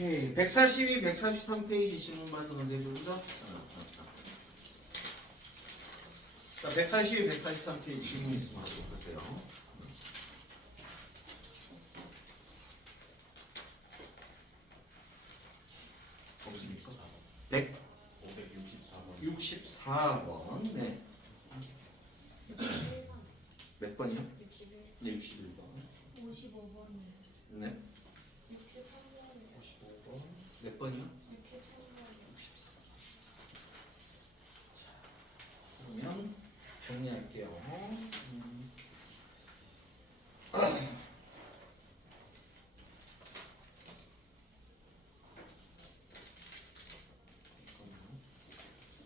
오케이. 142, 143페이지 질문 받으면 되죠, 그죠? 자, 142, 143페이지 질문 있으면 하도록 하세요. 없습니까? 100. 64번. 네. 몇 번이요? 61. 네, 61번. 55번. 네. 63번. 55번. 몇 번이요? 63번. 그러면 정리할게요.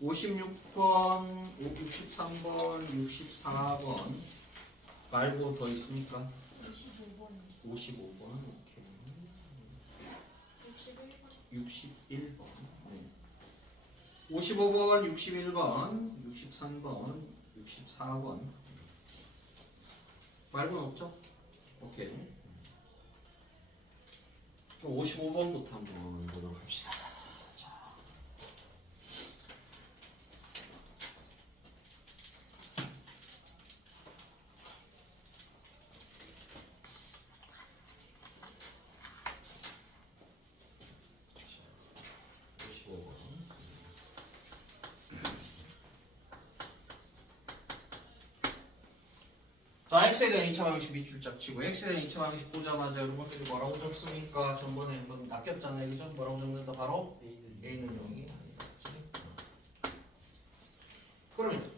(56번) 63번 64번 말고 더 있습니까? 55번. 55번 오케이 61번. 61번 네. 55번 61번 63번 64번 말고는 없죠? 오케이 55번부터 한번 보도록 합시다. 자. 자, x에 대한 2차 방식 밑줄짝 치고 x에 대한 2차 방식 보자마자 여러분들이 뭐라고 적습니까? 전번에 한번 낚였잖아요, 그죠? 뭐라고 적는다? 바로 a는 0이 아니다. 그러면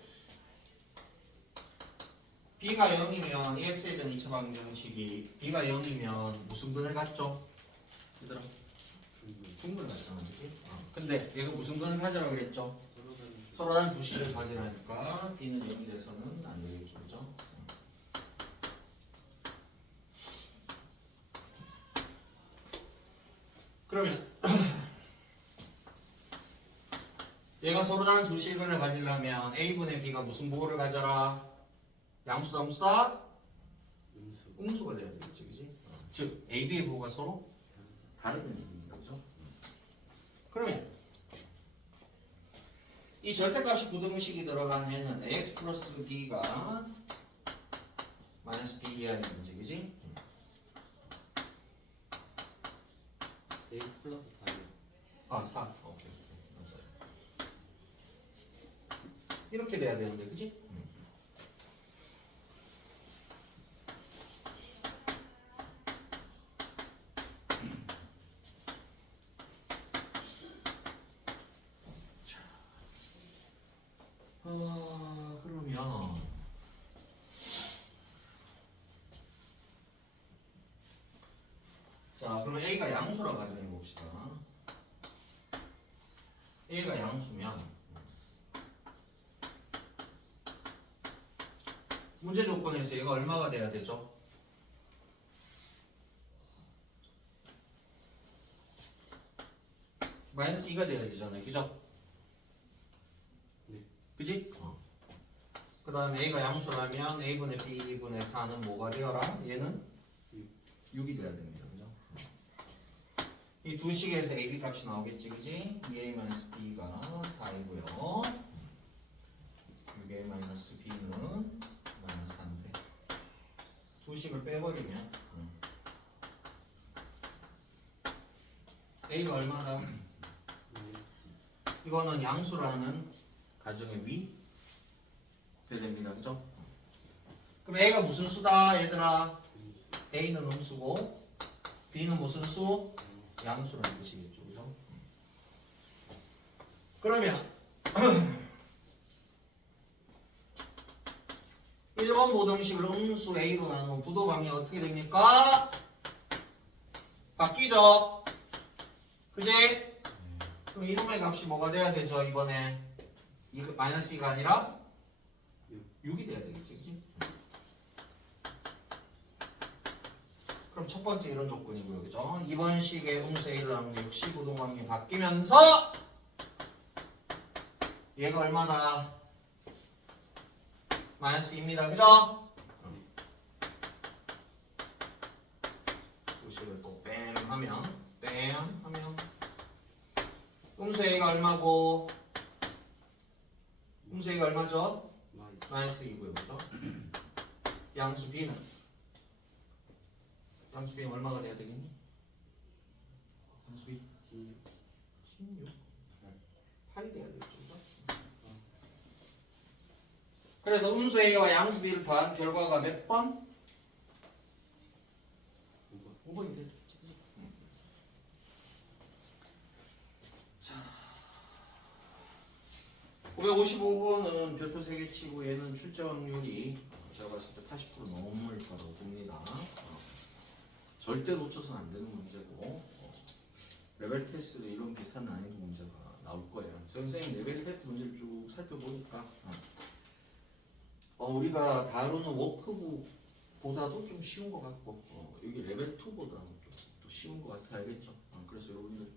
b가 0이면 이 x에 대한 2차 방정식이 b가 0이면 무슨 근을 갖죠? 얘들아 중근을 갖잖아, 그지? 근데 얘가 무슨 근을 가지라고 그랬죠? 서로 다른 두 식을 가지라니까 b는 0이 돼서는 안 되겠죠, 그죠? 그러면 얘가 서로 다른 두 실근을 가지려면 a분의 b가 무슨 보호를 가져라? 양수다 음수다? 음수가 돼야 되겠지, 그지? 즉 a, b의 보호가 서로 다르다는 얘기인 거죠. 그러면 이 절대값이 부등식이 들어간 애는 ax 플러스 b가 마이너스 b 이하의 문제, 그지? A 플러스 4요. 아, 4. 오케이. 이렇게 돼야 되는데, 그지? 자. 그러면 자, 그러면 A가 양수라고 가정해 봅시다. A가 양수면 문제 조건에서 얘가 얼마가 돼야 되죠? 마이너스 2가 돼야 되잖아요, 그죠? 네. 그지? 그 다음에 A가 양수라면 A분의 B분의 4는 뭐가 되어라? 얘는 6이 돼야 됩니다, 그죠? 이 두 식에서 AB 값이 나오겠지, 그지? 2A-B가 4이고요. 6A-B는 마이너스 4인데 두 식을 빼버리면 A가 얼마다? 이거는 양수라는 가정의 위 됩니다, 그죠? 그럼 A가 무슨 수다, 얘들아? A는 음수고 B는 무슨 수? 양수라는 뜻이겠죠, 그죠? 그러면 1번 보등식을 음수 A로 나누면 부도 방향 어떻게 됩니까? 바뀌죠? 그지? 그럼 이놈의 값이 뭐가 돼야 되죠, 이번에? 마이너스 2가 아니라 6이 돼야 되겠지, 그지? 그럼 첫 번째 이런 조건이고요, 그죠? 이번 식의 음수 A를 나누면 역시 부동관계 바뀌면서 얘가 얼마다? 마이너스 2입니다, 그죠? 두 식을 또 뺨 하면 음수 A가 얼마고? 음수 A가 얼마죠? 마이너스 2고요. 그죠? 양수 B는? 양수 B는 얼마가 돼야 되겠니? 양수 B 16 8이 돼야 되겠죠. 그래서 음수 A와 양수 B를 더한 결과가 몇 번? 5번이 되죠. 자, 555번은 별표 3개 치고 얘는 출제 확률이 제가 봤을 때 80% 넘을 거라고 봅니다. 절대 놓쳐서는 안 되는 문제고 레벨 테스트도 이런 비슷한 난이도 문제가 나올 거예요. 선생님 레벨 테스트 문제를 쭉 살펴보니까 우리가 다루는 워크북보다도 좀 쉬운 것 같고 여기 레벨 2보다는 또 쉬운 것 같아 알겠죠? 그래서 여러분들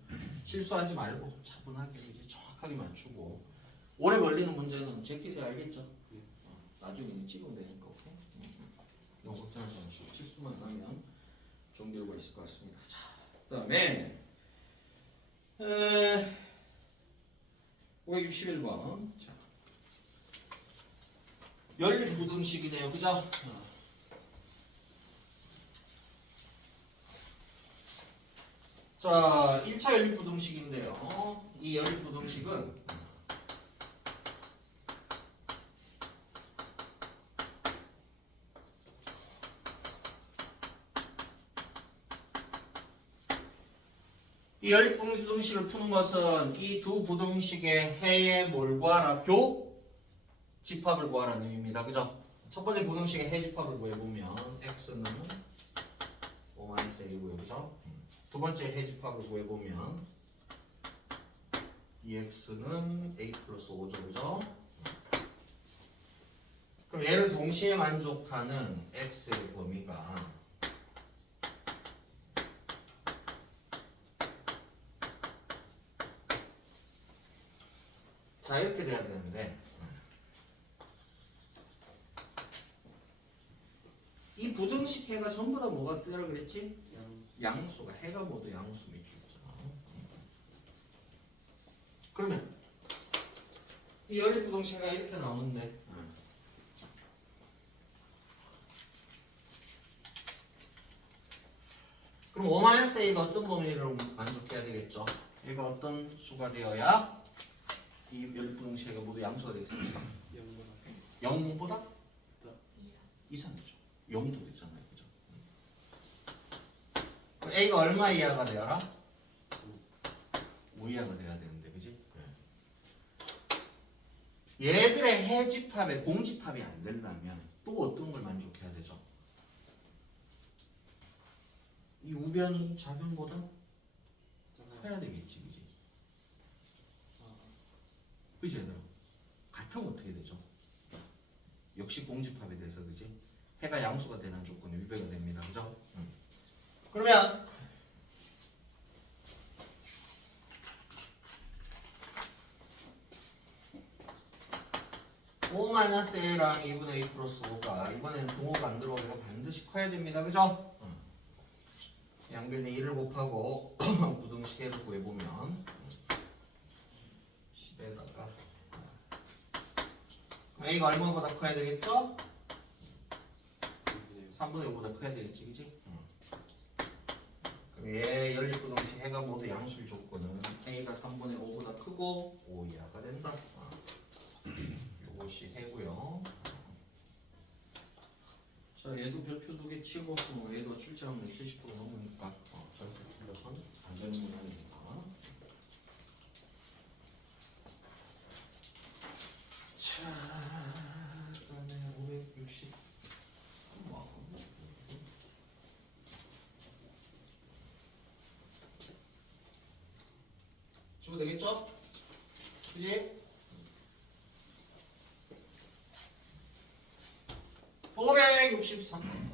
실수하지 말고 차분하게 이제 정확하게 맞추고 오래 걸리는 문제는 제끼세요 알겠죠? 나중에 찍으면 되니까 오케이? 너무 걱정하지 마시고 실수만 하면 좋은 결과 있을 것 같습니다. 자, 그 다음에 561번 자, 열부등식이네요. 그죠? 자, 1차 연립부등식인데요. 이 연립부등식은 이 연립부등식을 푸는 것은 이 두 부등식의 해의 뭘 구하라? 집합을 구하라는 의미입니다. 그죠? 첫 번째 부등식의 해집합을 구해보면 x는 5-a고요. 그죠? 두 번째 해집합을 구해보면 2x는 a 플러스 5죠. 그죠? 그럼 얘를 동시에 만족하는 x의 범위가 자 이렇게 돼야 되는데 이 부등식 해가 전부 다 뭐가 뜨라 그랬지? 양수가 해가 모두 양수 밑에 있죠. 그러면 이 연립부등식이 이렇게 나오는데 그럼 5-a가 어떤 범위를 만족해야 되겠죠? 얘가 어떤 수가 되어야 이 연립부등식이 모두 양수가 되겠습니까? 0보다 이상이죠. 0이 더 되잖아요. 그죠? 그럼 a가 얼마 이하가 되어라? 5 이하가 돼야 되는데 그지? 얘들의 해집합에 공집합이 안 되려면 또 어떤 걸 만족해야 되죠? 이 우변이 좌변보다 커야 되겠지, 그지? 그지, 얘들아? 같으면 어떻게 되죠? 역시 공집합에 대해서, 그지? 해가 양수가 되는 조건이 위배가 됩니다, 그죠? 그러면 5-a랑 2분의 a 플러스 5가 이번에는 등호가 안 들어오니까 반드시 커야 됩니다, 그죠? 양변에 1을 곱하고 부등식 해를 구해보면 10에다가 a가 얼마보다 커야 되겠죠? 3분의 5보다 커야 되겠지, 그지? 그럼 얘 연립부등식 해가 모두 양수일 조건은 a가 3분의 5보다 크고 5 이하가 된다. 이것이 해고요. 자, 얘도 별표 2개 치고 얘도 출제 확률 70% 넘으니까 절대 틀려서는 안 되는 문항입니다. 자, 그다음에 563번. 주면 되겠죠? 그지? 563번.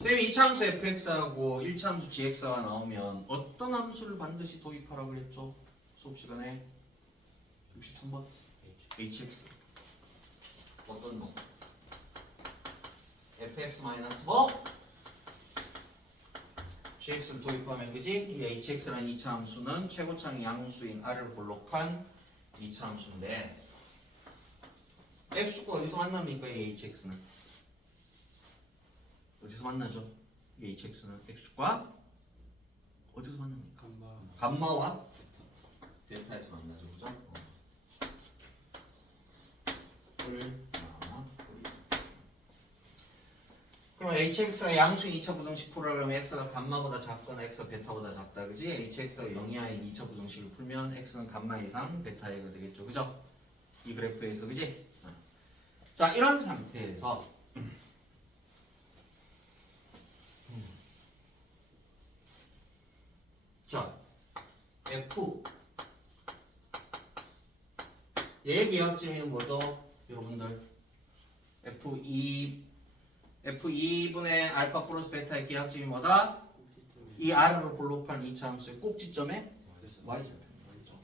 쌤이 2차함수 fx하고 1차함수 gx가 나오면 어떤 함수를 반드시 도입하라고 그랬죠? 수업 시간에 63번 hx 어떤 놈? fx 마이너스 뭐? gx를 도입하면 그지? 이 hx라는 2차 함수는 최고창 양수인 r을 볼록한 2차 함수인데 x축과 어디서 만납니까? 이 hx는 어디서 만나죠? 이 hx는 x축과 어디서 만납니까? 간바. 감마와 베타에서 만나죠, 그죠? 그럼 hx가 양수인 2차 부등식 풀으려면 x가 감마보다 작거나 x가 베타보다 작다, 그지? hx가 0 이하인 2차 부등식을 풀면 x는 감마 이상 베타 이가 되겠죠, 그죠? 이 그래프에서, 그지? 자, 이런 상태에서 자, f 얘의 기하점이 뭐죠? 여러분들 F2분의 알파 플러스 베타의 기하점이 뭐다? 이 R을 볼록한 2차 함수의 꼭지점에 Y좌표입니다.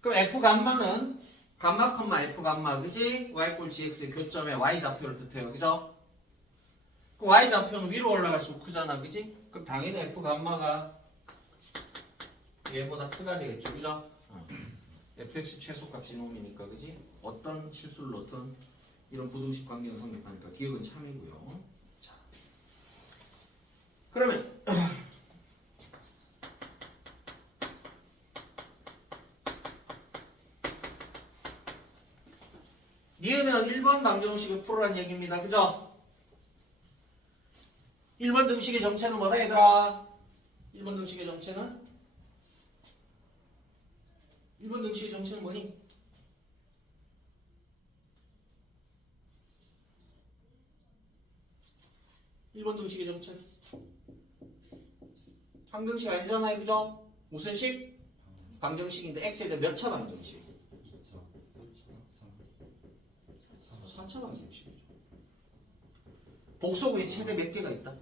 그럼 F 감마는 감마, F 감마, 그지? Y 꼴 GX의 교점에 Y좌표를 뜻해요, 그죠? 그 Y좌표는 위로 올라갈수록 크잖아, 그지? 그럼 당연히 F 감마가 얘보다 크가 되겠죠, 그죠? fx 최소값이 놈이니까, 그지? 어떤 실수를 넣든 이런 부등식 관계는 성립하니까 기억은 참이고요. 자, 그러면 니은은 1번 방정식을 풀으라는 얘기입니다, 그죠? 1번 등식의 정체는 뭐다, 얘들아? 1번 등식의 정체는? 1번 등식의 정체는 뭐니? 일번 등식의 정체 방정식 아니잖아요, 그죠? 무슨 식? 방정식인데 x에 대해 몇 차 방정식? 4차 방정식이죠. 복소구에 최대 몇 개가 있다?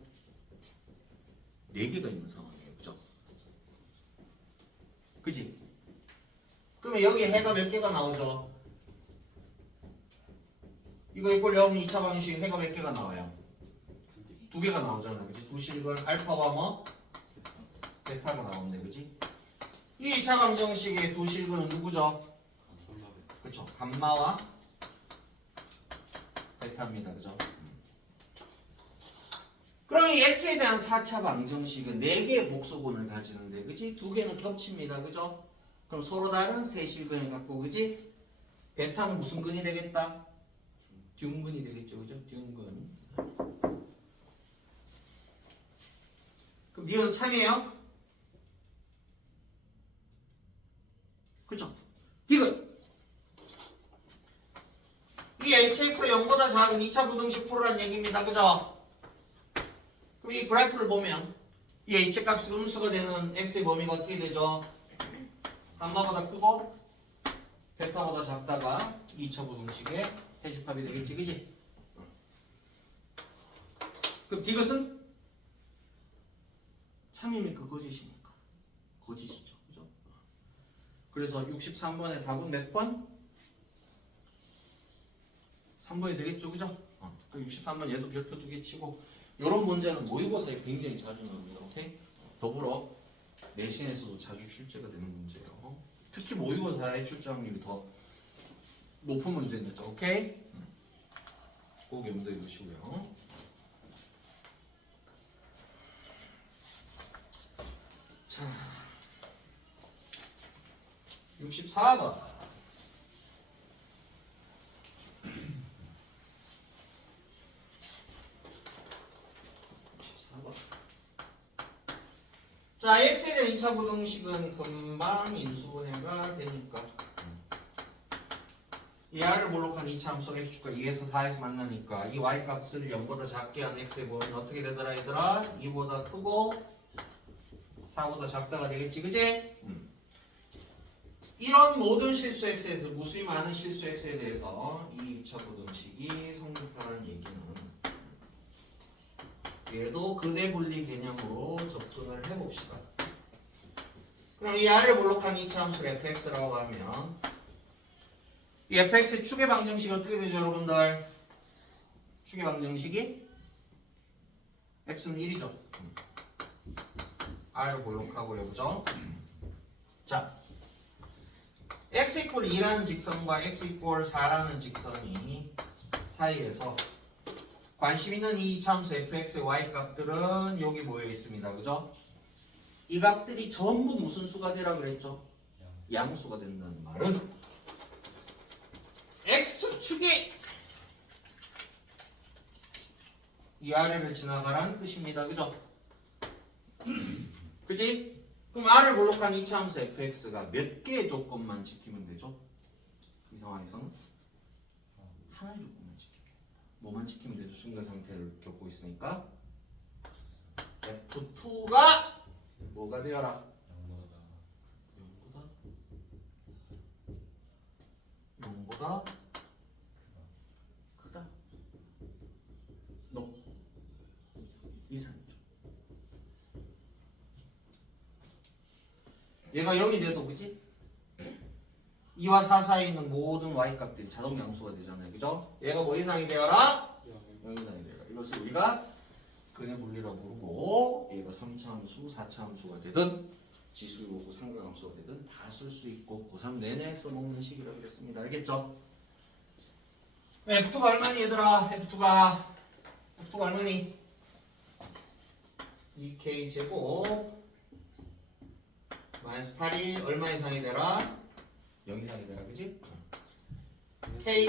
4개가 있는 상황이에요, 그죠? 그지? 그러면 여기 해가 몇 개가 나오죠? 이거 이꼴 0 2차 방정식 해가 몇 개가 나와요? 2개가 나오잖아, 그지? 두 식은 알파와 뭐? 베타가 나오는데, 그지? 이 2차 방정식의 두 식은 누구죠? 그쵸? 감마와 베타입니다, 그죠? 그럼 이 x에 대한 4차 방정식은 4개의 복소근을 가지는데, 그지? 2개는 겹칩니다, 그죠? 그럼 서로 다른 세 실근을 갖고, 그지? 베타는 무슨 근이 되겠다? 듀근이 되겠죠, 그죠? 듀근. 그럼 니은 참이에요? 그쵸? 디귿. 이 hx가 0보다 작은 2차 부등식 풀으라는 얘기입니다, 그죠? 그럼 이 그래프를 보면 이 h값이 음수가 되는 x의 범위가 어떻게 되죠? 감마보다 크고 베타보다 작다가 2차 부등식의 해집합이 되겠지, 그지? 그럼 디귿은 참입니까? 거짓입니까? 거짓이죠, 그죠? 그래서 63번의 답은 몇 번? 3번이 되겠죠, 그죠? 그 63번 얘도 별표 2개 치고 이런 문제는 모의고사에 굉장히 자주 나옵니다, 오케이? 더불어 내신에서도 자주 출제가 되는 문제예요. 특히 모의고사의 출제 확률이 더 높은 문제니까, 오케이? 꼭 염두에 두시고요. 자, 64번. 64번. 자, x에 대한 2차 부등식은 금방 인수분해가 되니까 이 r을 볼록한 2차 함수 x축과 2에서 4에서 만나니까 이 y 값을 0보다 작게 한 x의 범위는 어떻게 되더라, 얘들아? 2보다 크고 4보다 작다가 되겠지, 그지? 이런 모든 실수 x에서 무수히 많은 실수 x에 대해서 이 2차 부등식이 성립하라는 얘기는 얘도 근해 분리 개념으로 접근을 해봅시다. 그럼 이 r을 볼록한 2차 함수를 fx라고 하면 이 fx의 축의 방정식이 어떻게 되죠, 여러분들? 축의 방정식이 x는 1이죠. R을 볼록하고 해보죠. 자, x 이퀄 2라는 직선과 x 이퀄 4라는 직선이 사이에서 관심 있는 이 이차함수 fx의 y 값들은 여기 모여 있습니다. 그죠? 이 값들이 전부 무슨 수가 되라 그랬죠? 양수가 된다는 말은 x축이 이 아래를 지나가라는 뜻입니다. 그죠? 그지? 그럼 R을 볼록한 이차함수 fx가 몇 개의 조건만 지키면 되죠? 이 상황에서는 하나의 조건만 지키면 됩니다. 뭐만 지키면 되죠? 순간 상태를 겪고 있으니까 F2가 뭐가 되어라? 0보다 크다. 높 이상이죠. 얘가 0이 돼도 그지? 2와 4 사이에 있는 모든 y 값들이 자동 양수가 되잖아요. 그죠? 얘가 뭐 이상이 되어라? 0 이상이 되어라. 이것을 우리가 근의 분리라고 부르고 얘가 3차 함수, 4차 함수가 되든 지수이고 삼각함수가 되든 다 쓸 수 있고 고3 내내 써먹는 식이라고 했습니다. 알겠죠? F2가 얼마니 얘들아? F2가 얼마니? 2K 제곱 마이너스 8이 얼마 이상이 되라? 0 이상이 되라. 그지? K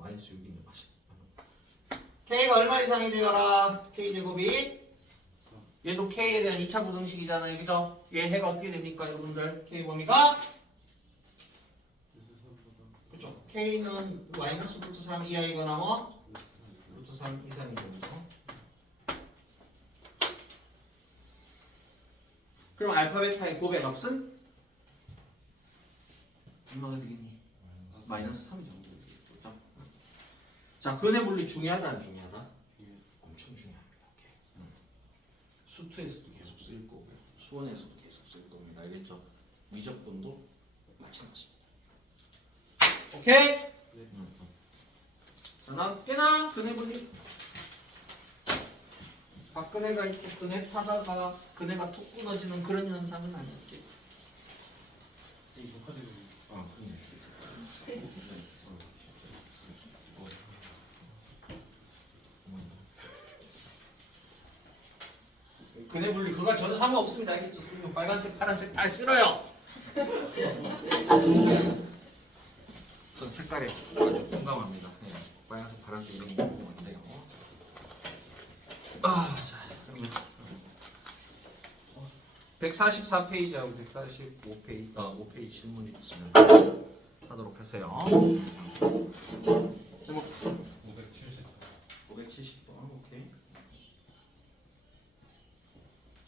마이너스 6이네. 맞아. K가 얼마 이상이 되어라? K 제곱이 얘도 K에 대한 2차 부등식이잖아요. 그죠? 얘 해가 어떻게 됩니까 여러분들? K 범위가 그렇죠. K는 마이너스 루트 3 이하이거나 뭐 루트 3 이상이죠. 그럼 알파 베타의 곱의 값은 얼마가 되겠니? 마이너스 3 정도 되겠죠. 자, 근의 분리 중요하다 안 중요하다? 엄청 중요합니다. 수투에서도 계속 쓰일 거고요. 수원에서도 계속 쓰일 겁니다. 알겠죠? 미적분도 마찬가지입니다. 오케이? 네. 자, 나 깨나 근의 분리. 박근혜가 있고 근혜 타다가 근혜가 툭 끊어지는 그런 현상은 아니었지. 이 녹화되고 그래. 근혜 분리 그거 전혀 상관없습니다. 알겠죠? 쓰면 빨간색, 파란색 다 싫어요. 전 색깔에 아주 공감합니다. 네. 빨간색, 파란색 이런 거 보면 안 돼요. 자, 그러면 144페이지하고 145페이지, 5페이지 질문이 있으면 하도록 하세요. 제목 570번, 오케이.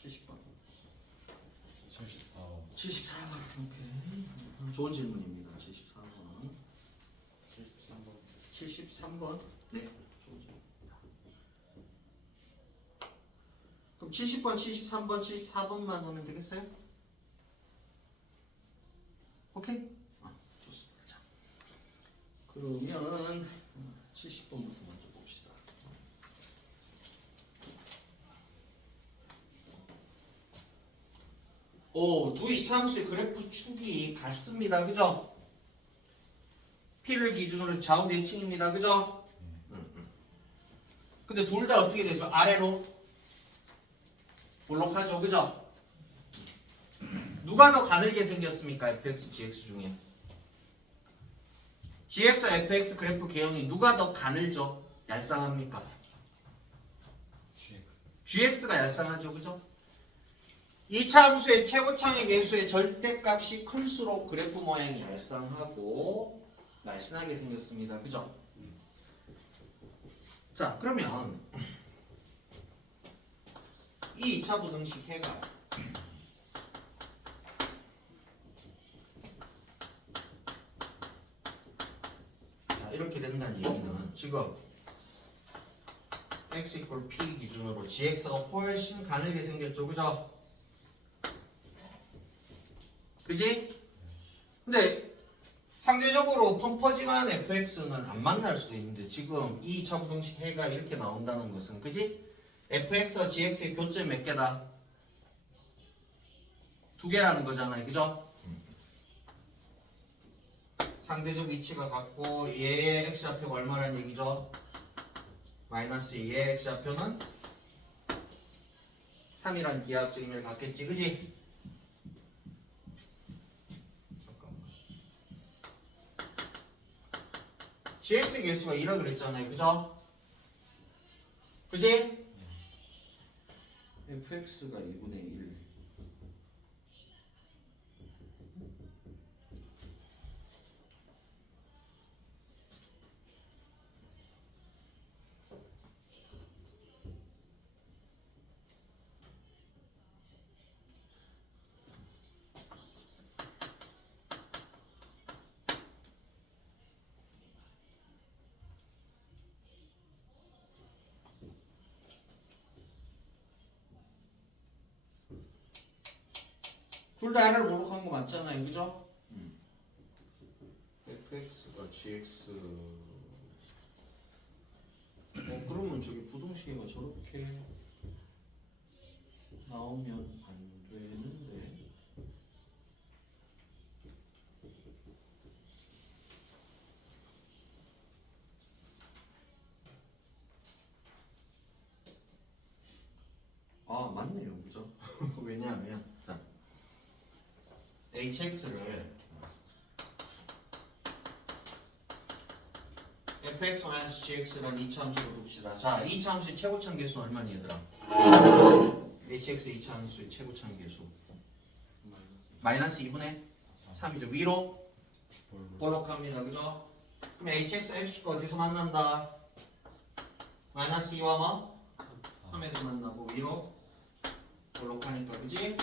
70번. 74번, 오케이. 좋은 질문입니다. 74번. 73번. 네, 좋은 질문입니다. 그럼 70번, 73번, 74번만 하면 되겠어요? 오케이? 좋습니다. 자, 그러면 70번부터 먼저 봅시다. 두 이차함수의 그래프 축이 같습니다. 그죠? P를 기준으로 좌우 대칭입니다. 그죠? 근데 둘 다 어떻게 되죠? 아래로 볼록하죠. 그죠? 누가 더 가늘게 생겼습니까? fx, gx 중에 gx, fx 그래프 개형이 누가 더 가늘죠? 얄쌍합니까? gx가 얄쌍하죠. 그죠? 이차 함수의 최고창의 개수의 절대값이 클수록 그래프 모양이 얄쌍하고 날씬하게 생겼습니다. 그죠? 자, 그러면 이 2차 부등식 해가 자, 이렇게 된다는 얘기는 지금 x 이퀄 p 기준으로 gx가 훨씬 가늘게 생겼죠. 그죠? 그지? 근데 상대적으로 펌퍼짐한 fx는 안 만날 수도 있는데 지금 이 차부등식 해가 이렇게 나온다는 것은 그지? fx와 gx의 교점 몇 개다? 두 개라는 거잖아요. 그죠? 상대적 위치가 같고 얘의 x좌표가 얼마란 얘기죠? 마이너스 얘의 x좌표는 3이란 기하학적 의미를 갖겠지. 그지? 잠깐만. gx 개수가 2라 그랬잖아요. 그죠? 그지? fx가 2분의 1. 둘 다 하나를 목록한 거 맞잖아요. 그죠? fx가 gx 그러면 저기 부동식이가 저렇게 나오면 안 되는데 아 맞네요. 그죠? 왜냐하면 hx를 fx-gx란 이차함수로 봅시다. 자, 이차함수의 최고점 계수는 얼마니 얘들아? hx 이차함수의 최고점 계수 마이너스 2분의 3이죠. 위로 볼록합니다. 그죠? 그럼 hx, x축가 어디서 만난다? 마이너스 2와 뭐? 3에서 만나고 위로 볼록하니까 그지?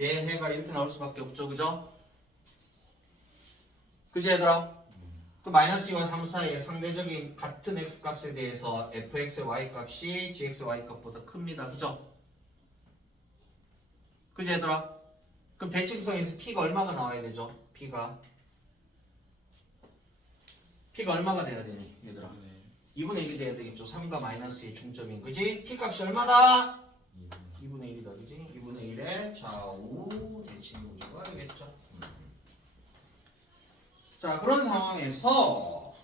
얘 해가 이렇게 나올 수밖에 없죠. 그죠? 그지 얘들아? 그 마이너스 2와 3 사이에 상대적인 같은 x값에 대해서 fx의 y값이 gx의 y값보다 큽니다. 그죠? 그지 얘들아? 그럼 대칭성에서 p가 얼마가 나와야 되죠? p가 얼마가 돼야 되니 얘들아? 2분의 1이 돼야 되겠죠. 3과 마이너스의 중점인 그지? p값이 얼마다? 2분의 1이다. 그지? 2분의 1의 좌우 대칭 구조가 되겠죠. 자, 그런 상황에서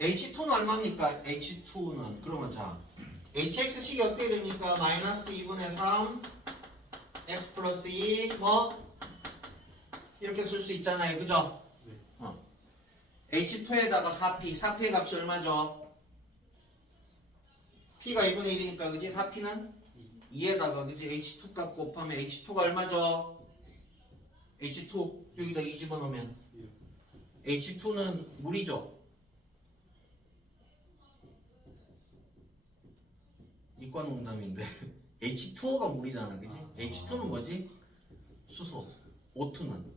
H2는 얼마입니까? H2는 그러면 자 HX식이 어떻게 됩니까? 마이너스 2분의 3 X 플러스 2 뭐? 이렇게 쓸 수 있잖아요. 그죠? H2에다가 4P의 값이 얼마죠? P가 2분의 1이니까 그지? 4P는 2에다가 그지? H2 값 곱하면 H2가 얼마죠? H2 여기다 2 집어넣으면 H2는 물이죠. 이과 농담인데 H2O가 물이잖아. 그지? H2는 뭐지? 수소. O2는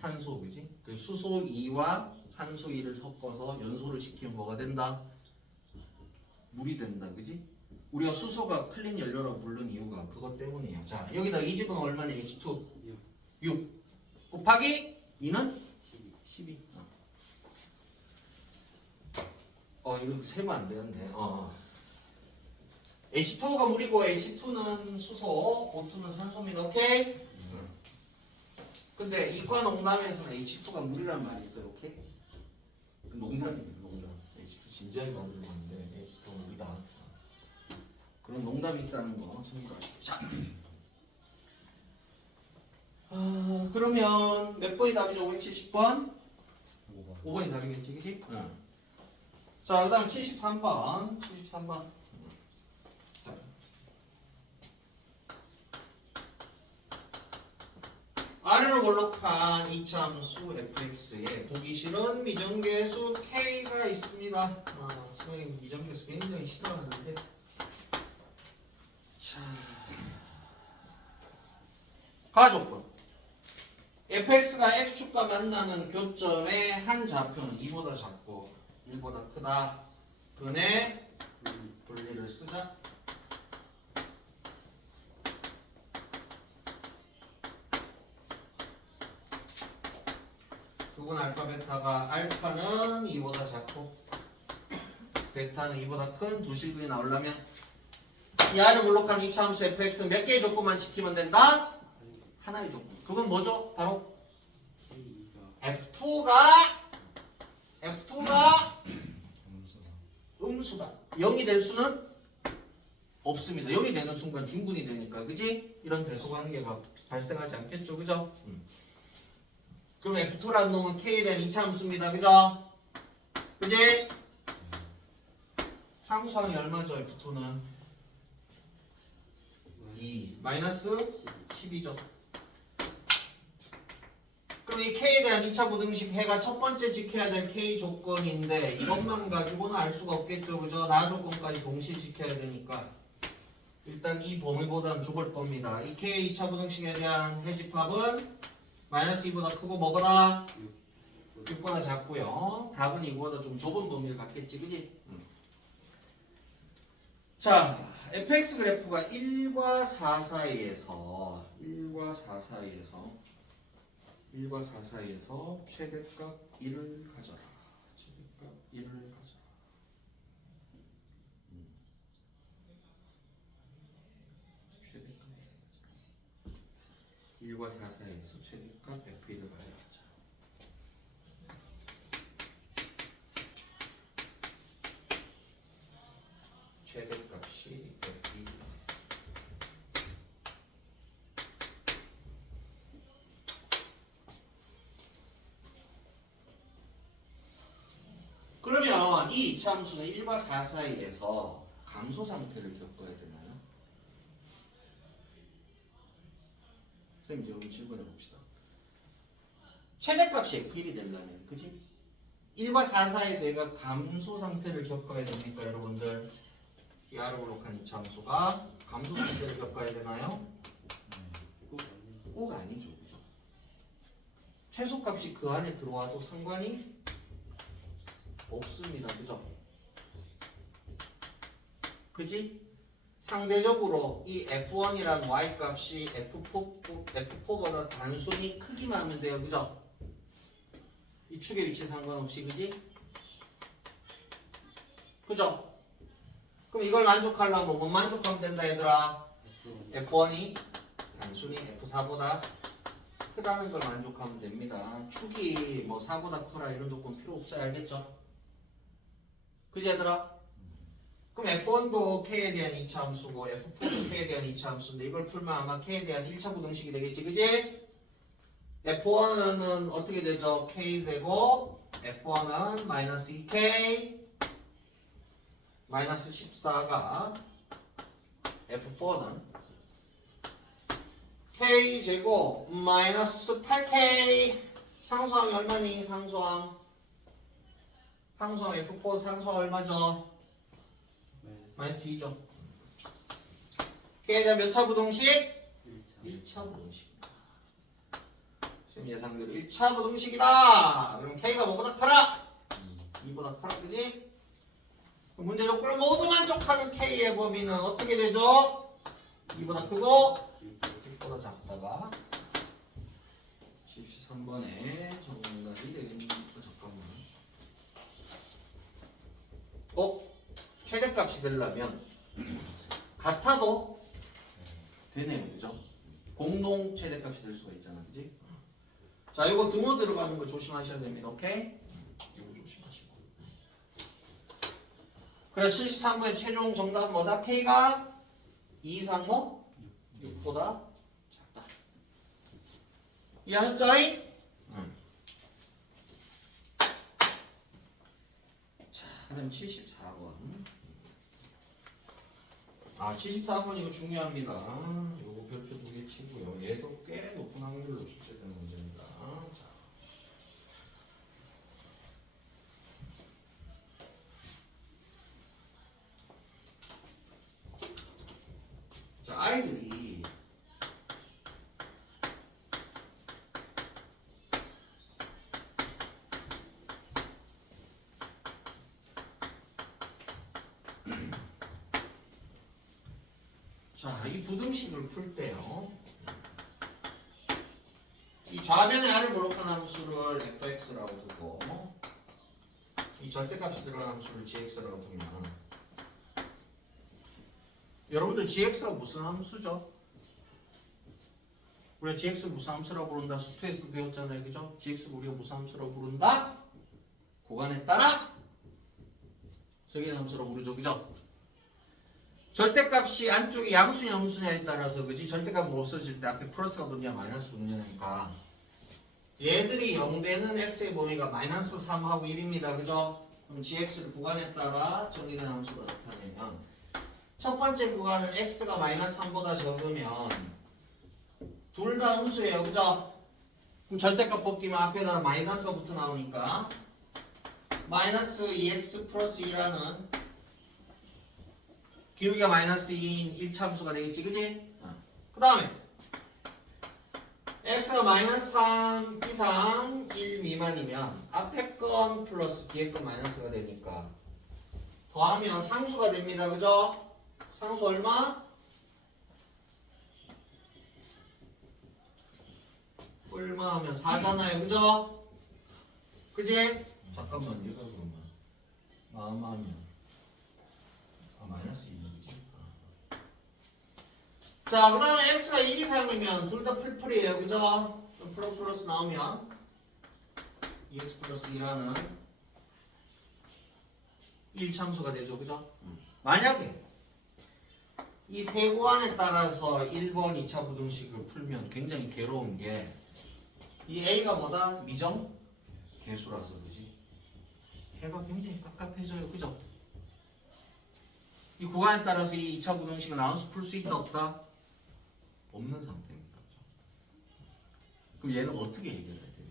산소. 그지? 그 수소 2와 산소 2를 섞어서 연소를 시키면 뭐가 된다? 물이 된다. 그지? 우리가 수소가 클린 연료라고 부른 이유가 그것 때문이에요. 자, 여기다 이 집은 얼마냐? H2 6 곱하기 2는 12. 이거 세면 안 되는데. H2가 물이고 H2는 수소, O2는 산소입니다. 오케이? 근데 이과 농담에서는 H2가 물이란 말이 있어요. 오케이? 농담입니다. 농담. H2 진지하게 만들고 있는데 H2가 물이다. 그런 농담이 있다는 거 참고하시고. 자. 그러면 몇 번이 답이죠? 570번? 5번이 답이겠지, 그치? 응. 자, 그 다음 73번. 73번. 아래로 볼록한 이차함수 fx에 보기 싫은 미정계수 k가 있습니다. 선생님 미정계수 굉장히 싫어하는데. 자, 가족분. fx가 x축과 만나는 교점의 한 좌표는 2보다 작고 1보다 크다. 근의 분리를 쓰자. 그건 알파 베타가 알파는 2보다 작고 베타는 2보다 큰 두 실근이 나오려면 이 R을 블록한 이차함수 fx 몇 개의 조건만 지키면 된다? 하나의 조건. 그건 뭐죠? 바로 F2가 음수다. 0이 될 수는 없습니다. 0이 되는 순간 중근이 되니까, 그지? 이런 배수 관계가 발생하지 않겠죠, 그죠? 그럼 F2라는 놈은 K에 대한 이차함수입니다, 그죠? 그지? 상수항이 얼마죠, F2는? 2 마이너스 12죠. 그럼 이 K에 대한 2차 부등식 해가 첫 번째 지켜야 될 K 조건인데 이것만 가지고는 알 수가 없겠죠, 그죠? 나 조건까지 동시에 지켜야 되니까 일단 이 범위보다는 좁을 겁니다. 이 K 2차 부등식에 대한 해집합은 마이너스 2보다 크고 뭐보다? 6보다 작고요. 답은 이거보다 좀 좁은 범위를 갖겠지, 그지? 자, fx 그래프가 1과 4 사이에서 1과 4 사이에서 최대값 1을 가져라. 최대값 1을 가져라. 최대값 1과 4 사이에서 최대값 f1을 가져라. 최대값이 f2. 그러면 이 이차함수는 1과 4 사이에서 감소 상태를 겪어야 되나요? 선생님 여러분 질문해 봅시다. 최대값이 f1이 되려면, 그지? 1과 4 사이에서 얘가 감소 상태를 겪어야 됩니까, 여러분들? 이 R을 블록한 이차함수가 감소 상태를 겪어야 되나요? 꼭 아니죠, 그죠? 최소값이 그 안에 들어와도 상관이 없습니다, 그죠? 그지? 상대적으로 이 F1이라는 Y값이 F4보다 단순히 크기만 하면 돼요, 그죠? 이 축의 위치 상관없이, 그지? 그죠? 그럼 이걸 만족하려면 뭐 만족하면 된다, 얘들아? F1이 단순히 F4보다 크다는 걸 만족하면 됩니다. 축이 뭐 4보다 크라 이런 조건 필요 없어요, 알겠죠? 그지, 얘들아? 그럼 F1도 K에 대한 2차 함수고 F4도 K에 대한 2차 함수인데 이걸 풀면 아마 K에 대한 1차 부등식이 되겠지, 그지? F1은 어떻게 되죠? K제곱 F1은 마이너스 2K 마이너스 14가 F4는 K제곱 마이너스 8K 상수항이 얼마니? 상수항 F4 상수항 얼마죠? 마이너스 2죠. K에 대한 몇 차 부등식? 1차 부등식. 지금 예상대로 1차 부등식이다. 그럼 K가 뭐보다 커라? 2보다 커라, 그지? 문제 조건을 모두 만족하는 K의 범위는 어떻게 되죠? 2보다 크고 6보다 작다가 73번에 정답이 되겠습니다. 잠깐만. 최대값이 되려면 같아도 되네요, 그죠? 공동 최대값이 될 수가 있잖아, 그지? 자, 이거 등호 들어가는 거 조심하셔야 됩니다, 오케이? 이거 조심하시고. 그래서 73번의 최종 정답은 뭐다? K가 2 이상 뭐? 6보다 작다. 이해하셨죠? 자, 그다음 74번. 74번 이거 중요합니다. 이거 별표 2개 치고요. 얘도 꽤 높은 확률로 출제되는 문제입니다. 자, 아이들이 자, 이 부등식을 풀 때요. 이 좌변의 R을 볼록한 함수를 fx라고 두고 이 절대값이 들어간 함수를 gx라고 두면 여러분들 gx가 무슨 함수죠? 우리가 gx 무슨 함수라고 부른다? 수투에서 배웠잖아요. 그죠? gx를 우리가 무슨 함수라고 부른다? 구간에 따라 정의된 함수라고 부르죠. 그죠? 절대값이 안쪽에 양수냐 음수냐에 따라서 그지? 절대값은 없어질 때 앞에 플러스가 붙냐 마이너스 붙냐니까 얘들이 0되는 x의 범위가 마이너스 3하고 1입니다. 그죠? 그럼 gx를 구간에 따라 정의된 함수로 나타내면 첫 번째 구간은 x가 마이너스 3보다 적으면 둘 다 음수예요. 그죠? 그럼 절대값 벗기면 앞에다 마이너스가 붙어 나오니까 마이너스 2x 플러스 2라는 기울기가 마이너스 2인 1차 함수가 되겠지. 그지? 그 다음에 x가 마이너스 3 이상 1 미만이면 앞에 건 플러스 뒤에 건 마이너스가 되니까 더하면 상수가 됩니다. 그죠? 상수 얼마? 얼마 하면 4잖아요. 그죠? 그지? 잠깐만 얘가 그러면 마음하면 마이너스 2. 자, 그 다음에 x가 1 이상이면 둘 다 풀풀이에요. 그죠? 좀 플러스 나오면 2x 플러스 2라는 1참수가 되죠. 그죠? 만약에 이 세 구간에 따라서 1번, 2차 부등식을 풀면 굉장히 괴로운 게 이 a가 뭐다? 미정 계수라서 그지? 해가 굉장히 깝깝해져요. 그죠? 이 구간에 따라서 이 2차 부등식을 나눠서 풀 수 있다 없다? 없는 상태입니다. 그럼 얘는 어떻게 해결해야 돼요?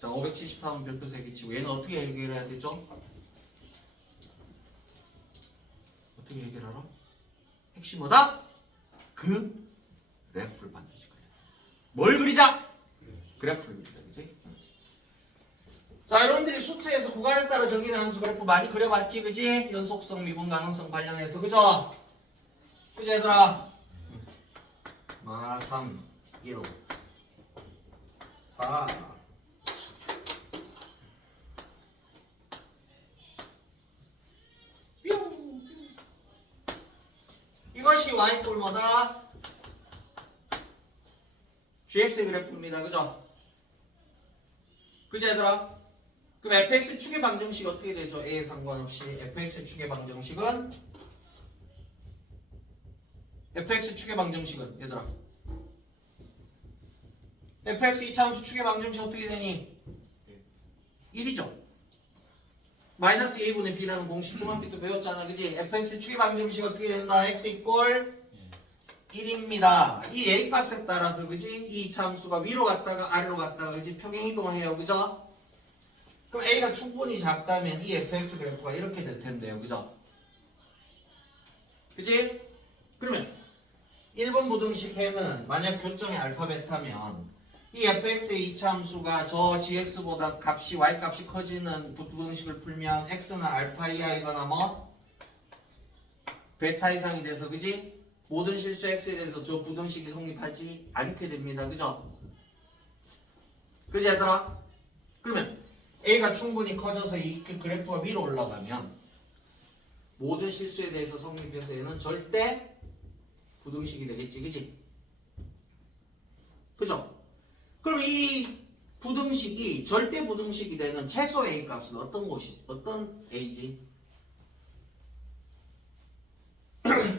자, 574은 별표 3개 치고 얘는 어떻게 해결해야 되죠? 어떻게 해결하라? 핵심 뭐다? 그 그래프를 반드시 그려야 돼. 뭘 그리자? 그래프를 그리자. 그지? 자, 여러분들이 수트에서 구간에 따라 정의된 함수 그래프 많이 그려봤지? 그지? 연속성, 미분 가능성 관련해서. 그죠? 그지 얘들아? 3, 1, 4 뿅. 이것이 y꼴 뭐다? gx 그래프입니다. 그죠? 그죠 얘들아? 그럼 fx 축의 방정식 어떻게 되죠? a에 상관없이 fx 축의 방정식은 얘들아 fx 2차함수 축의 방정식 어떻게 되니? 1이죠. 마이너스 a분의 b라는 공식 중학교 때 배웠잖아. 그지? fx 축의 방정식 어떻게 된다? x 이꼴 1입니다. 이 a 값에 따라서 그지? 이 2차 함수가 위로 갔다가 아래로 갔다가 그지? 평행이동을 해요. 그죠? 그럼 a가 충분히 작다면 이 fx 그래프가 이렇게 될 텐데요. 그죠? 그지? 그러면 1번 부등식 해는 만약 교점이 알파 베타면 이 fx의 2차 함수가 저 gx보다 값이 y 값이 커지는 부등식을 풀면 x는 알파 이하이거나 뭐 베타 이상이 돼서 그지? 모든 실수 x에 대해서 저 부등식이 성립하지 않게 됩니다. 그죠? 그지 얘들아? 그러면 a가 충분히 커져서 이 그래프가 위로 올라가면 모든 실수에 대해서 성립해서 얘는 절대 부등식이 되겠지. 그지? 그죠? 그럼 이 부등식이 절대 부등식이 되는 최소 a 값은 어떤 a지?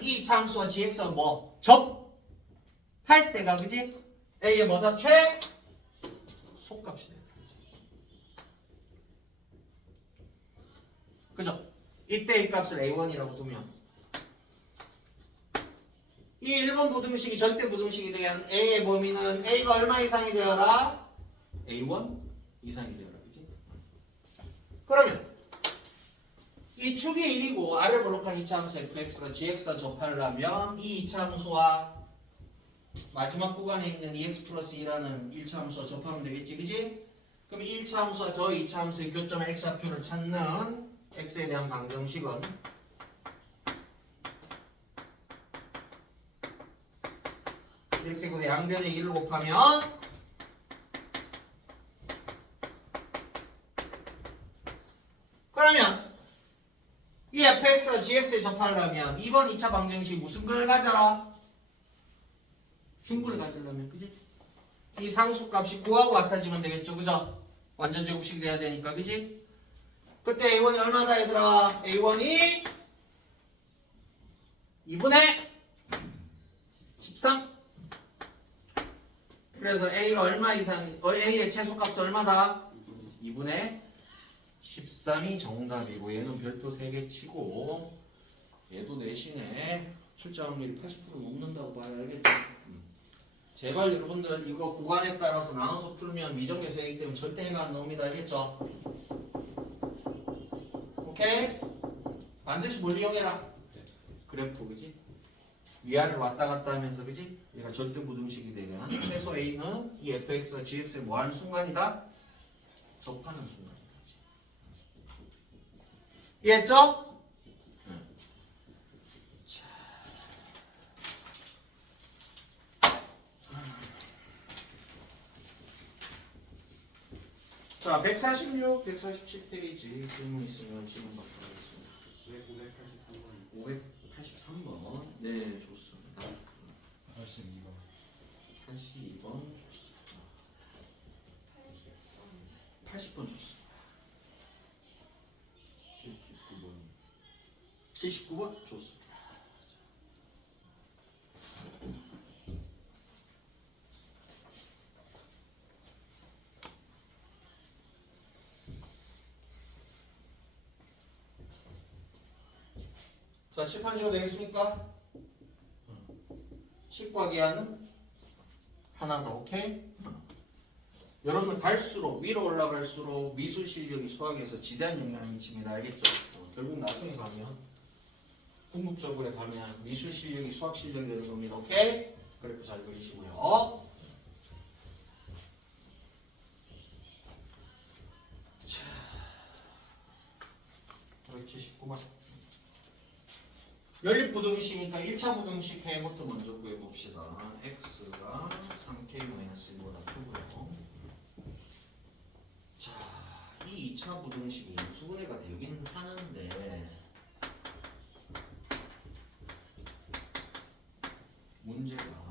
이 참수와 gx가 뭐? 접할 때가 그지? a의 뭐다? 최소값이 되는 거지. 그죠? 이때 이 값을 a1이라고 두면 이 1번 부등식이 절대 부등식이 되면 a의 범위는 a가 얼마 이상이 되어라? a1 이상이 되어라. 그지? 그러면 이 축이 1이고 아래 볼록한 2차 함수 fx가 gx가 접하려면 이 2차 함수와 마지막 구간에 있는 2x 플러스 2라는 1차 함수와 접하면 되겠지. 그지? 그럼 1차 함수와 저 2차 함수의 교점의 x좌표를 찾는 x에 대한 방정식은 이렇게 양변에 1을 곱하면 그러면 gx에 접하려면 2번 2차 방정식 무슨 근을 가져라? 중근을 가지려면 그지? 이 상수값이 9하고 같아지면 되겠죠 그죠? 완전 제곱식이 돼야 되니까 그지? 그때 A1이 얼마다 얘들아? A1이 2분의 13. 그래서 A가 얼마 이상, A의 최소값이 얼마다? 2분의 13이 정답이고 얘는 별도 3개 치고 얘도 내신에 출제 확률이 80% 넘는다고 봐야 알겠죠? 제발 여러분들 이거 구간에 따라서 나눠서 풀면 미정계수이기 때문에 절대 해가 안 나옵니다. 알겠죠? 오케이? 반드시 뭘 이용해라? 그래프 그지? 위아래를 왔다 갔다 하면서 그지? 얘가 절대 부등식이 되면 최소 A는 이 fx와 gx에 뭐하는 순간이다? 접하는 순간이다. 이해했죠? 자, 146, 147페이지 질문 있으면 질문 받도록 하겠습니다. 왜 583번. 네, 좋습니다. 82번. 82번. 80번 좋습니다. 79번. 79번 좋습니다. 자, 칠판 지워 되겠습니까? 10과 기하는 하나 더, 오케이? 여러분 갈수록 위로 올라갈수록 미술 실력이 수학에서 지대한 영향을 미칩니다. 알겠죠? 결국 나중에 가면 궁극적으로 가면 미술 실력이 수학 실력이 되는 겁니다. 오케이? 그래프 잘 그리시고요. 자, 179번. 연립부등식이니까 1차 부등식 해부터 먼저 구해봅시다. x가 3k-1보다 크고요. 자, 이 2차 부등식이 수분해가 되긴 하는데 문제가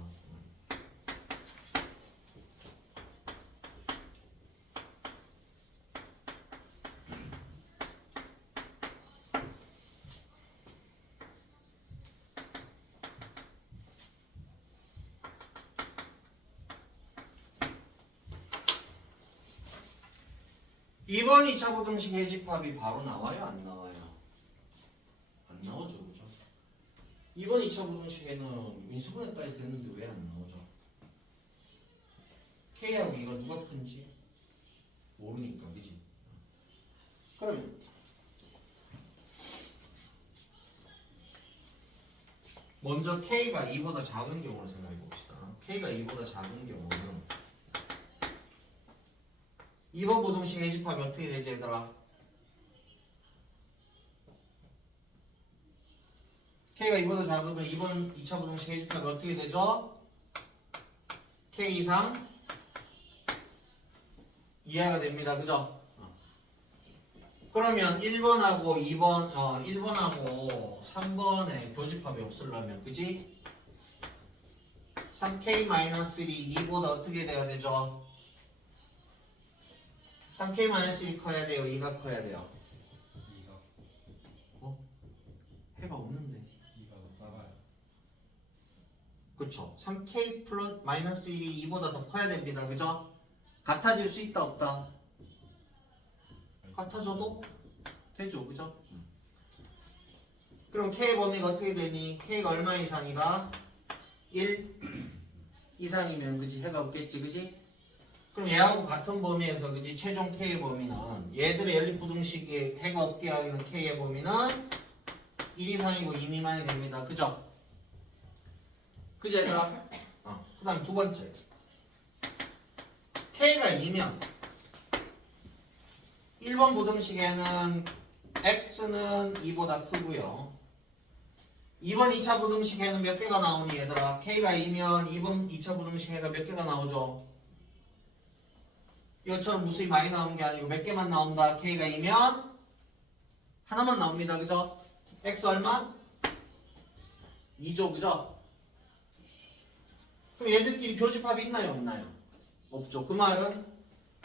이번 2차 부등식 해집합이 바로 나와요? 안 나와요? 안 나오죠, 그죠? 이번 2차 부등식에는 민수분해까지 됐는데 왜 안 나오죠? K하고 이거 누가 큰지 모르니까, 그지? 그러면 먼저 K가 2보다 작은 경우를 생각해 봅시다. K가 2보다 작은 경우는 2번 부등식 해집합이 어떻게 되지 얘들아? K가 2보다 작으면 2번 2차 부등식 해집합이 어떻게 되죠? K 이상 이하가 됩니다. 그죠? 그러면 1번하고 2번, 1번하고 3번에 교집합이 없으려면, 그지? 3K-1이 2보다 어떻게 돼야 되죠? 3K-1이 커야 돼요? 2가 커야 돼요? 2가. 해가 없는데. 2가 더 작아요. 그쵸? 3K 플러스 마이너스 1이 2보다 더 커야 됩니다. 그죠? 같아질 수 있다, 없다? 같아져도 되죠. 그죠? 그럼 K 범위가 어떻게 되니? K가 얼마 이상이다? 1 이상이면 그지? 해가 없겠지. 그지? 그럼 얘하고 같은 범위에서 그지? 최종 K의 범위는 얘들의 연립부등식에 해가 없게 하는 K의 범위는 1 이상이고 2 미만이 됩니다. 그죠? 그지 얘들아? 그 다음 두 번째 K가 2면 1번 부등식에는 X는 2보다 크고요. 2번 2차 부등식에는 몇 개가 나오니 얘들아? K가 2면 2번 2차 부등식 해가 몇 개가 나오죠? 이것처럼 무수히 많이 나오는 게 아니고 몇 개만 나온다. K가 2면 하나만 나옵니다. 그죠? x 얼마? 2죠, 그죠? 그럼 얘들끼리 교집합이 있나요, 없나요? 없죠. 그 말은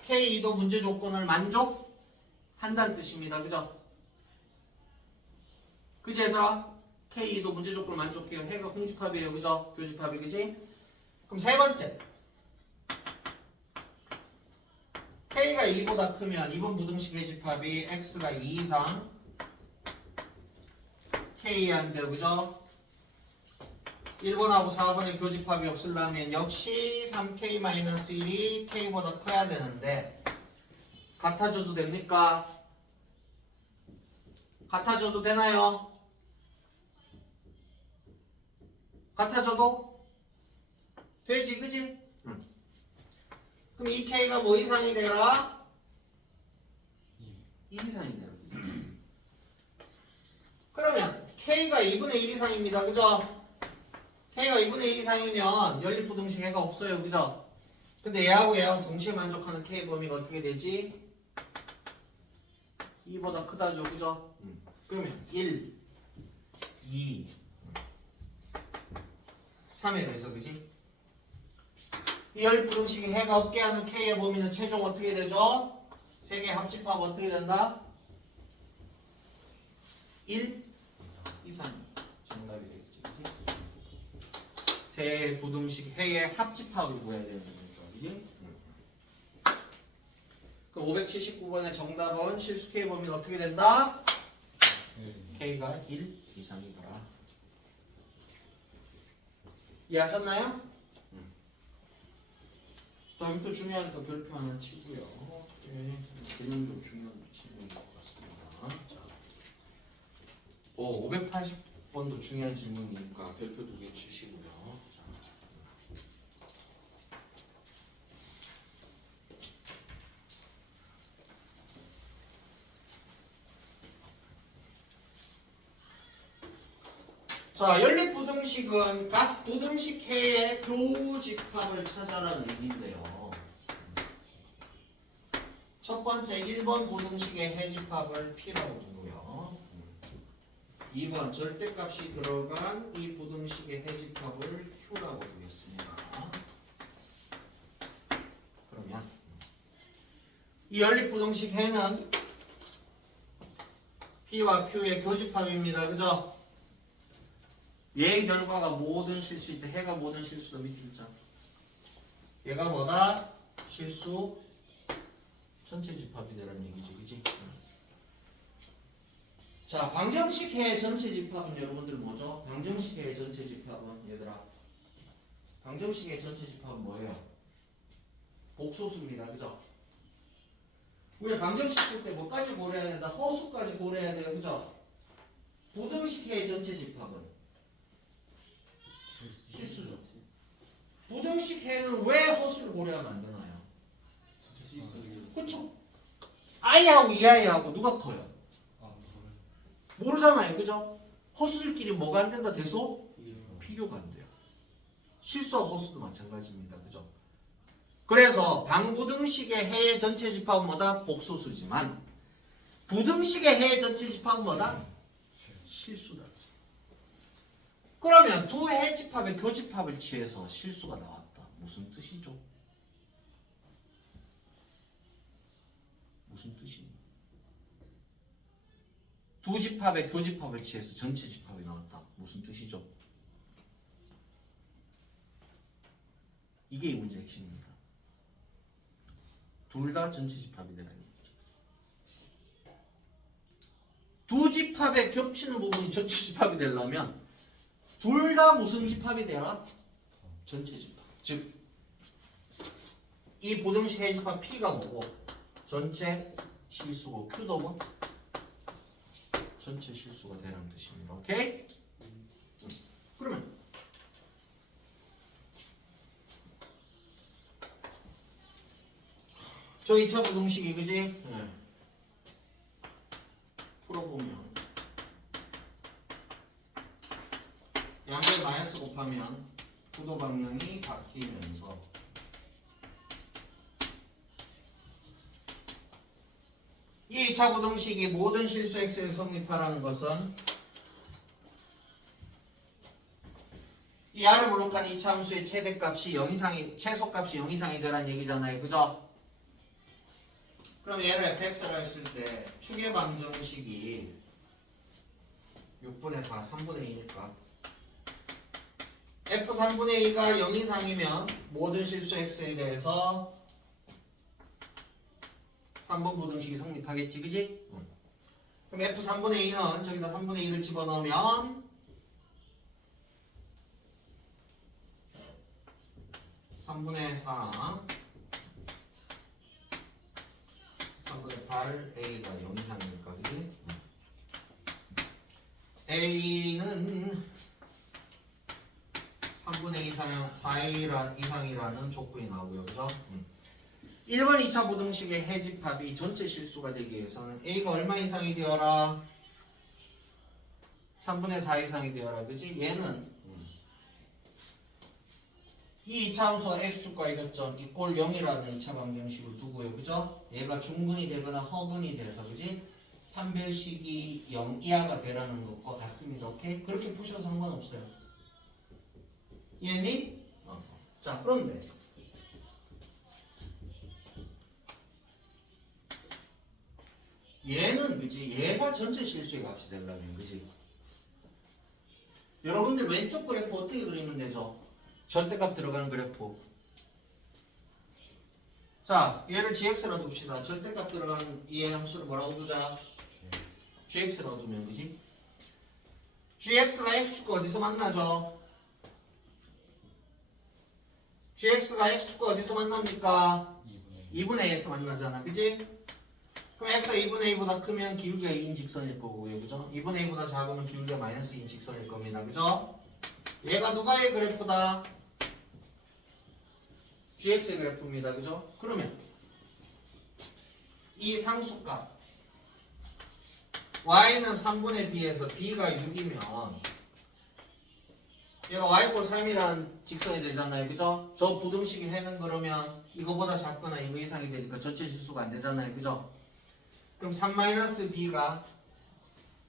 K2도 문제 조건을 만족한다는 뜻입니다. 그죠? 그지 얘들아? K2도 문제 조건을 만족해요. 해가 공집합이에요. 그죠? 교집합이 그지? 그럼 세 번째 K가 2보다 크면 이번 부등식 해집합이 X가 2 이상 K한대요. 그죠? 1번하고 4번의 교집합이 없으려면 역시 3K-1이 K보다 커야 되는데 같아져도 됩니까? 같아져도 되나요? 같아져도? 되지, 그지? 응. 그럼 이 K가 뭐 이상이 되라? 1 이상이 되라. 그러면 K가 2분의 1 이상입니다. 그죠? K가 2분의 1 이상이면 연립부등식 해가 없어요. 그죠? 근데 얘하고 동시에 만족하는 K 범위가 어떻게 되지? 2보다 크다죠. 그죠? 그러면 1, 2, 3에 대해서 그지? 이 연립부등식이 해가 없게 하는 K의 범위는 최종 어떻게 되죠? 세 개의 합집합 어떻게 된다? 1 이상 정답이 되겠지. 그치? 세 부등식 해의 합집합을 구해야 되는 거죠. 그지? 그럼 579번의 정답은 실수 K 범위는 어떻게 된다? K가 1 이상이더라. 이해하셨나요? 자, 이것도 중요하니까 별표 하나 치고요. 개념도 중요한 질문인 것 같습니다. 자, 580번도 중요한 질문이니까 별표 2개 치시고요. 자, 연립부등식은 각 부등식 해의 교집합을 찾아라는 얘기인데요. 첫 번째 1번 부등식의 해집합을 P라고 두고요. 2번 절대값이 들어간 이 부등식의 해집합을 Q라고 두겠습니다. 그러면 이 연립부등식 해는 P와 Q의 교집합입니다. 그죠? 얘의 결과가 모든 실수일 때 해가 모든 실수도 밑에 있죠. 얘가 뭐다? 실수 전체 집합이 되라는 얘기지. 그지? 자, 방정식 해의 전체 집합은 여러분들 뭐죠? 방정식 해의 전체 집합은 얘들아 방정식 해의 전체 집합은 뭐예요? 복소수입니다. 그죠? 우리 방정식 쓸 때 뭐까지 고려해야 된다? 허수까지 고려해야 돼요. 그죠? 부등식 해의 전체 집합은 실수죠. 부등식 해는 왜 허수를 고려하면 안 되나요? 그쵸? I하고 EI하고 누가 커요? 모르잖아요. 그죠? 허수들끼리 뭐가 안 된다? 대소? 비교가 안 돼요. 실수와 허수도 마찬가지입니다. 그죠? 그래서 방부등식의 해의 전체 집합은 뭐다? 복소수지만 부등식의 해의 전체 집합은 뭐다? 실수다. 그러면 두 해집합의 교집합을 취해서 실수가 나왔다. 무슨 뜻이죠? 무슨 뜻이니? 두 집합의 교집합을 취해서 전체 집합이 나왔다. 무슨 뜻이죠? 이게 이 문제의 핵심입니다. 둘 다 전체 집합이 되라는 얘기죠. 두 집합에 겹치는 부분이 전체 집합이 되려면 둘 다 무슨 집합이 되라? 전체 집합. 즉, 이 부등식 해집합 P가 뭐고 전체 실수고 Q도 뭐? 전체 실수가 되라는 뜻입니다. 오케이? 그러면 저 2차 부등식이 그지? 풀어보면 양을 마이너스 곱하면 구도 방향이 바뀌면서 이 2차 부등식이 모든 실수 x를 성립하라는 것은 이 아래 볼록한 이차 함수의 최대값이 0 이상이 최소값이 0 이상이 되란 얘기잖아요. 그죠? 그럼 얘를 fx라 했을 때 축의 방정식이 6분의 4, 3분의 2니까 f 3분의 2가 0 이상이면 모든 실수 x에 대해서 3번 부등식이 성립하겠지, 그지? 그럼 f 3분의 2는 저기다 3분의 2를 집어넣으면 3분의 4 3분의 8 a가 0 이상이니까, 그지? a는 3분의 2 이상이라는 조건이 나오고요, 그죠? 1번 2차 부등식의 해집합이 전체 실수가 되기 위해서는 a가 얼마 이상이 되어라? 3분의 4 이상이 되어라, 그지? 얘는 이 2차 함수와 x축과 이것점 이꼴 0이라는 2차 방정식을 두고요, 그죠? 얘가 중분이 되거나 허분이 돼서, 그지? 판별식이 0 이하가 되라는 것과 같습니다, 오케이? 그렇게 푸셔도 상관없어요. 이해니? 자, 그런데 얘는, 그지? 얘가 전체 실수의 값이 되려면, 그지? 여러분들 왼쪽 그래프 어떻게 그리면 되죠? 절대값 들어가는 그래프. 자, 얘를 gx라 둡시다. 절대값 들어가는 이 함수를 뭐라고 두자? gx라고 두면, 그지? gx가 x축과 어디서 만나죠? gx가 x축과 어디서 만납니까? 2분의 2에서 만나잖아, 그지? 그럼 x가 2분의 2보다 크면 기울기가 2인 직선일 거고요, 그죠? 2분의 2보다 작으면 기울기가 마이너스 2인 직선일 겁니다, 그죠? 얘가 누가의 그래프다? gx의 그래프입니다, 그죠? 그러면 이 상수값 y는 3분의 b에서 b가 6이면 얘가 y 꼴 3이라는 직선이 되잖아요, 그죠? 저 부등식이 해는 그러면 이거보다 작거나 이거 이상이 되니까 전체 실수가 안 되잖아요, 그죠? 그럼 3-b가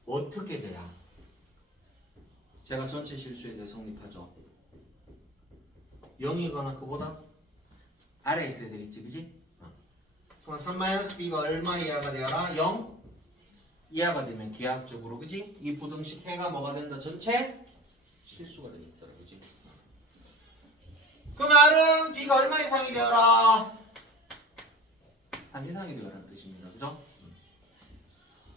어떻게 돼야 제가 전체 실수에 대해 성립하죠? 0이거나 그보다 아래에 있어야 되겠지, 그지? 그럼 3-b가 얼마 이하가 되어라? 0 이하가 되면 기하학적으로, 그지? 이 부등식 해가 뭐가 된다? 전체 실수가 되겠더라, 그지? 그럼 R은 b가 얼마 이상이 되어라? 3 이상이 되어라는 뜻입니다, 그죠?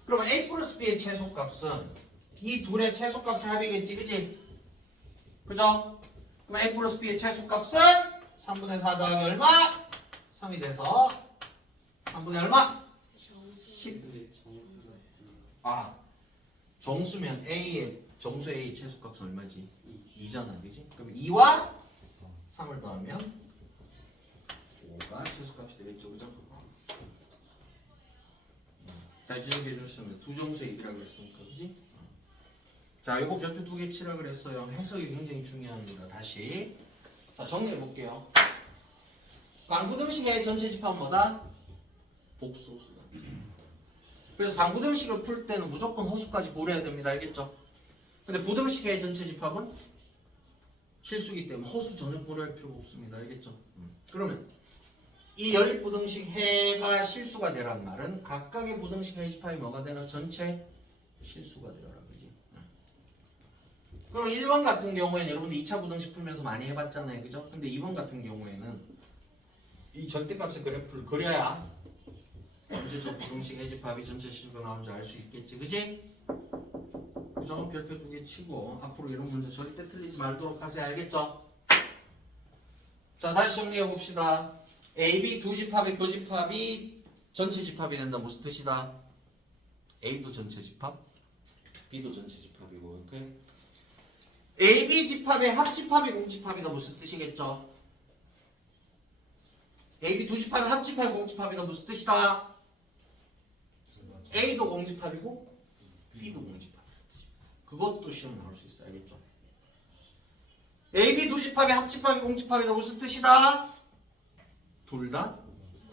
그러면 a 플러스 b의 최소값은 이 둘의 최소값의 합이겠지, 그지? 그죠? 그럼 a 플러스 b의 최소값은 3분의 4 더하기 얼마? 3이 돼서 3분의 얼마? 10. 아, 정수면 a의 정수 a의 최소값은 얼마지? 2잖아, 그지? 그럼 2와 3을 더하면 5가 최소값이 되겠죠, 그죠? 잘 기억해 주시면 두 정수의 입이라고 했으니까, 그지? 자, 이거 별표 2개 치라 그랬어요. 해석이 굉장히 중요합니다. 다시 자, 정리해 볼게요. 방부등식의 전체 집합은 뭐다? 복소수다. 그래서 방부등식을 풀 때는 무조건 허수까지 고려해야 됩니다. 알겠죠? 근데 부등식의 전체 집합은 실수기 때문에 허수 전혀 고려할 필요가 없습니다. 알겠죠? 그러면 이 연립부등식 해가 실수가 되란 말은 각각의 부등식 해 집합이 뭐가 되나? 전체 실수가 되어라, 그지? 그럼 1번 같은 경우에는 여러분들 2차 부등식 풀면서 많이 해봤잖아요, 그죠? 근데 2번 같은 경우에는 이 절대값의 그래프를 그려야 언제적 부등식 해 집합이 전체 실수가 나오는지 알 수 있겠지, 그지? 그죠? 별표 2개 치고 앞으로 이런 문제 절대 틀리지 말도록 하세요, 알겠죠? 자, 다시 정리해 봅시다. A, B 두 집합의 교집합이 전체 집합이 된다. 무슨 뜻이다? A도 전체 집합, B도 전체 집합이고, 오케이? A, B 집합의 합집합이 공집합이다. 무슨 뜻이겠죠? A, B 두 집합의 합집합이 공집합이다. 무슨 뜻이다? A도 공집합이고 B도 공집합. 그것도 시험 나올 수 있어요. 알겠죠? A, B 두 집합의 합집합이 공집합이다. 무슨 뜻이다? 둘 다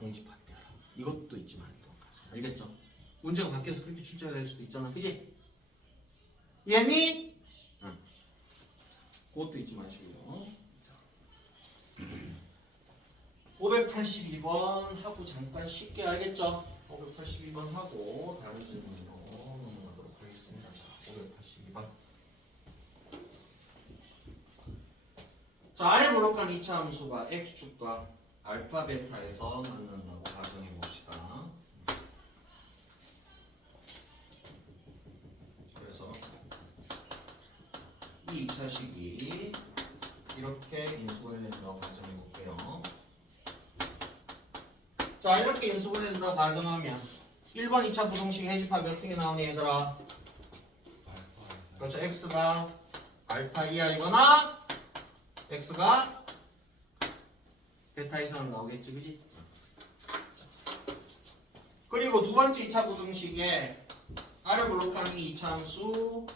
공집합이야. 이것도 잊지 말도록 하세요. 알겠죠? 문제가 바뀌어서 그렇게 출제가 될 수도 있잖아. 그지? 이해했니? 응. 그것도 잊지 마시고요. 582번 하고 잠깐 쉽게 알겠죠? 582번 하고 다른 질문으로 넘어가도록 하겠습니다. 자, 582번. 자, 아래 블록간 2차 함수가 x축과 알파 베타에서 만난다고 가정해 봅시다. 그래서 이 2차식이 이렇게 인수분해 된다고 가정해 볼게요. 자, 이렇게 인수분해 된다고 가정하면 1번 2차 부동식 해집합이 어떻게 나오니 얘들아? 그렇죠. x가 알파 이하이거나 x가 베타 이상 나오겠지, 그지? 그리고 두 번째 2차 부등식에 아래 블록하는 2차 함수가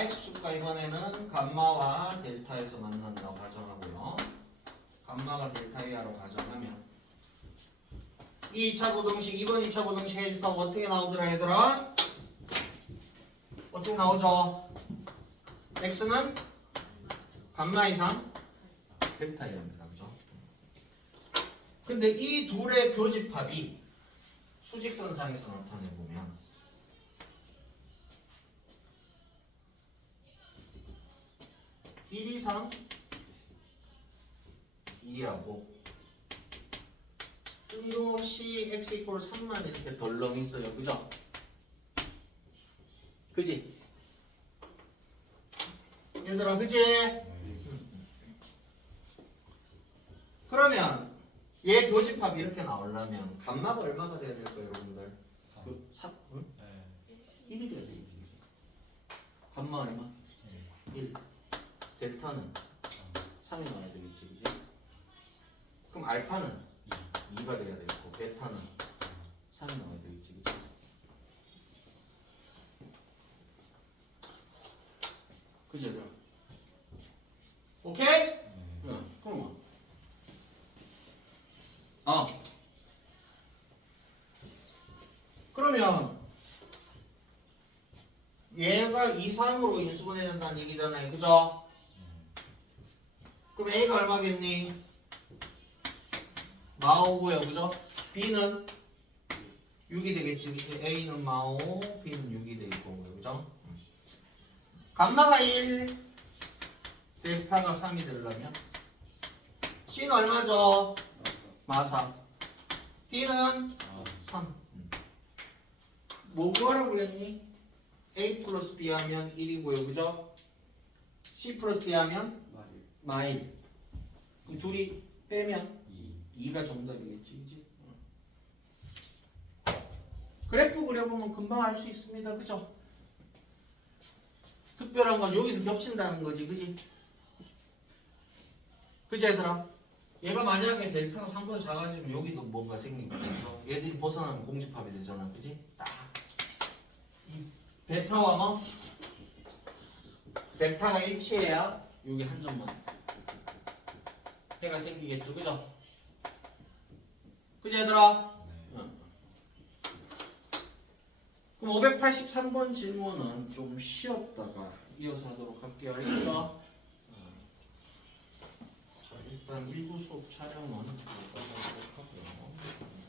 x축과 이번에는 감마와 델타에서 만난다고 가정하고요. 감마가 델타 이하로 가정하면 이 2차 부등식, 이번 2차 부등식 해집합 어떻게 나오더라 얘들아? 어떻게 나오죠? x는 감마 이상 델타 이하입니다. 그죠? 근데 이 둘의 교집합이 수직선상에서 나타내보면 일 이상 2하고 뜬금없이 x 이퀄 3만 이렇게 덜렁 있어요. 그죠? 그지? 얘들아 그지? 그러면 얘 교집합이 이렇게 나오려면 감마가 얼마가 돼야 될까요 여러분들? 3? 응? 1이 돼야 되겠지. 감마 얼마? 1. 델타는 3이 나와야 되겠지. 그지? 그럼 알파는 2가 돼야 되겠고 베타는 3이 나와야 되겠지. 그지? 그지 얘들아? 오케이? 응. 그럼 그러면 얘가 2, 3으로 인수분해 된다는 얘기잖아요. 그죠? 그럼 A가 얼마겠니? 마오고요. 그죠? B는 6이 되겠지. 그치? A는 마오, B는 6이 될 거고요. 그죠? 감마가 1, 델타가 3이 되려면 C는 얼마죠? 마사. D는 3. 뭐 구하라고 그랬니? A 플러스 B 하면 1이고요. 그죠? C 플러스 D 하면 마일. 그럼 둘이 빼면 2가 정답이겠지. 그지? 그래프 그려보면 금방 알 수 있습니다. 그죠? 특별한 건 여기서 겹친다는 거지. 그지? 그지 얘들아? 얘가 만약에 델타가 3보다 작아지면 여기도 뭔가 생기거든요. 얘들이 벗어나면 공집합이 되잖아. 그지? 딱. 베타와 뭐? 베타가 일치해야 여기 한 점만 해가 생기겠죠. 그죠? 그지 얘들아? 응. 그럼 583번 질문은 좀 쉬었다가 이어서 하도록 할게요. 알겠죠? 자, 일단 일부 수업 촬영은 여기까지 하도록 하고요.